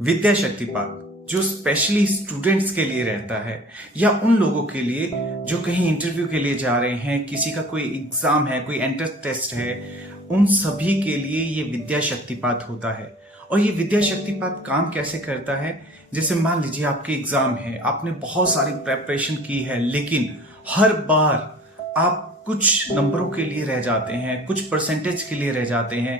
विद्या शक्तिपात जो specially students के लिए रहता है या उन लोगों के लिए जो कहीं इंटरव्यू के लिए जा रहे हैं, किसी का कोई एग्जाम है, कोई एंट्रेंस टेस्ट है, उन सभी के लिए ये विद्या शक्तिपात होता है। और ये विद्या शक्तिपात काम कैसे करता है? जैसे मान लीजिए आपके एग्जाम है, आपने बहुत सारी प्रेपरेशन की है, लेकिन हर बार आप कुछ नंबरों के लिए रह जाते हैं, कुछ परसेंटेज के लिए रह जाते हैं।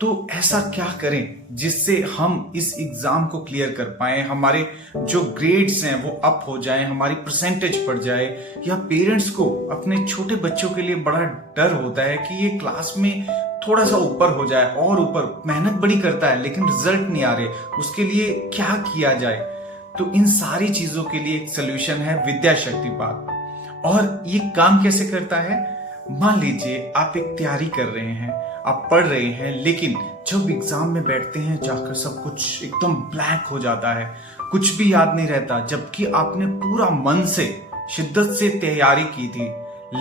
तो ऐसा क्या करें जिससे हम इस एग्जाम को क्लियर कर पाए, हमारे जो ग्रेड्स हैं वो अप हो जाएं, हमारी परसेंटेज बढ़ जाए। या पेरेंट्स को अपने छोटे बच्चों के लिए बड़ा डर होता है कि ये क्लास में थोड़ा सा ऊपर हो जाए, और ऊपर मेहनत बड़ी करता है लेकिन रिजल्ट नहीं आ रहे, उसके लिए क्या किया जाए। तो इन सारी चीजों के लिए एक सोल्यूशन है विद्या शक्तिपात। और ये काम कैसे करता है? मान लीजिए आप एक तैयारी कर रहे हैं, आप पढ़ रहे हैं, लेकिन जब एग्जाम में बैठते हैं जाकर सब कुछ एकदम ब्लैंक हो जाता है, कुछ भी याद नहीं रहता, जबकि आपने पूरा मन से शिद्दत से तैयारी की थी।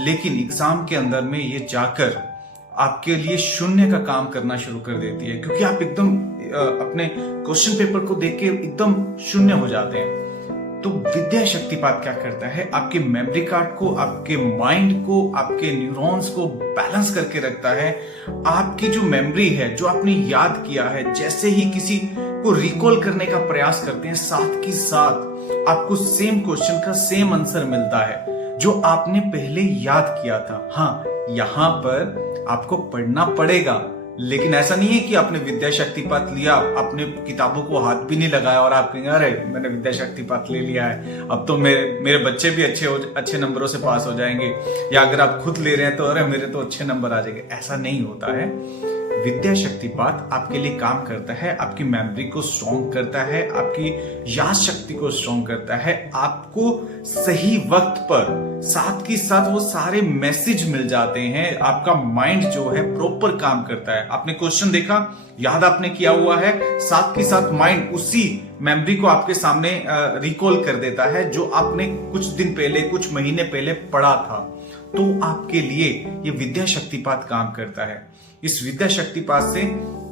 लेकिन एग्जाम के अंदर में ये जाकर आपके लिए शून्य का काम करना शुरू कर देती है, क्योंकि आप एकदम अपने क्वेश्चन पेपर को देख के एकदम शून्य हो जाते हैं। तो विद्या शक्तिपात क्या करता है? आपके मेमोरी कार्ड को, आपके माइंड को, आपके न्यूरॉन्स को बैलेंस करके रखता है। आपकी जो मेमोरी है, जो आपने याद किया है, जैसे ही किसी को रिकॉल करने का प्रयास करते हैं, साथ के साथ आपको सेम क्वेश्चन का सेम आंसर मिलता है जो आपने पहले याद किया था। हाँ, यहाँ पर आपको पढ़ना पड़ेगा, लेकिन ऐसा नहीं है कि आपने विद्या शक्तिपात लिया, आपने किताबों को हाथ भी नहीं लगाया और आप कहेंगे अरे मैंने विद्या शक्तिपात ले लिया है, अब तो मेरे बच्चे भी अच्छे नंबरों से पास हो जाएंगे। या अगर आप खुद ले रहे हैं तो अरे मेरे तो अच्छे नंबर आ जाएंगे। ऐसा नहीं होता है। विद्या शक्तिपात आपके लिए काम करता है, आपकी मेमोरी को स्ट्रॉन्ग करता है, आपकी याद शक्ति को स्ट्रॉन्ग करता है, आपको सही वक्त पर साथ ही साथ वो सारे मैसेज मिल जाते हैं। आपका माइंड जो है प्रॉपर काम करता है। आपने क्वेश्चन देखा, याद आपने किया हुआ है, साथ के साथ माइंड उसी मेमोरी को आपके सामने रिकॉल कर देता है जो आपने कुछ दिन पहले, कुछ महीने पहले पढ़ा था। तो आपके लिए ये विद्या शक्तिपात काम करता है। इस विद्या शक्तिपात से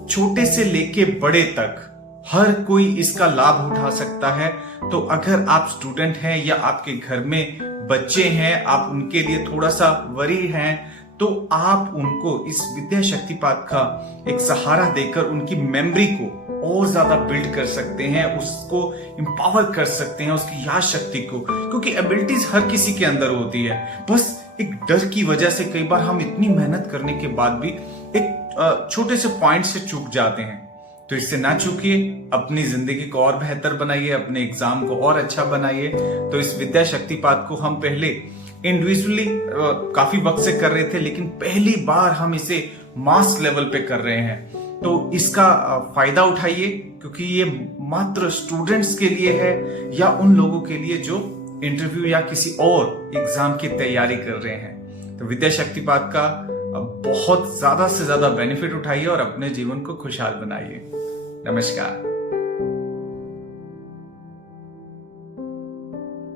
छोटे से लेके बड़े तक हर कोई इसका लाभ उठा सकता है। तो अगर आप स्टूडेंट हैं या आपके घर में बच्चे हैं, आप उनके लिए थोड़ा सा वरी हैं, तो आप उनको इस विद्या शक्तिपात का एक सहारा देकर उनकी मेमोरी को और ज्यादा बिल्ड कर सकते हैं, उसको इंपावर कर सकते हैं, उसकी याद शक्ति को। क्योंकि एबिलिटीज हर किसी के अंदर होती है, बस एक डर की वजह से कई बार हम इतनी मेहनत करने के बाद भी एक छोटे से पॉइंट से चूक जाते हैं। तो इससे ना चूकिए, अपनी जिंदगी को और बेहतर बनाइए, अपने एग्जाम को और अच्छा बनाइए। तो इस विद्या शक्तिपात को हम पहले इंडिविजुअली काफी वक्त से कर रहे थे, लेकिन पहली बार हम इसे मास लेवल पे कर रहे हैं। तो इसका फायदा उठाइए, क्योंकि ये मात्र स्टूडेंट्स के लिए है या उन लोगों के लिए जो इंटरव्यू या किसी और एग्जाम की तैयारी कर रहे हैं। तो विद्या शक्तिपात का बहुत ज्यादा से ज्यादा बेनिफिट उठाइए और अपने जीवन को खुशहाल बनाइए। नमस्कार।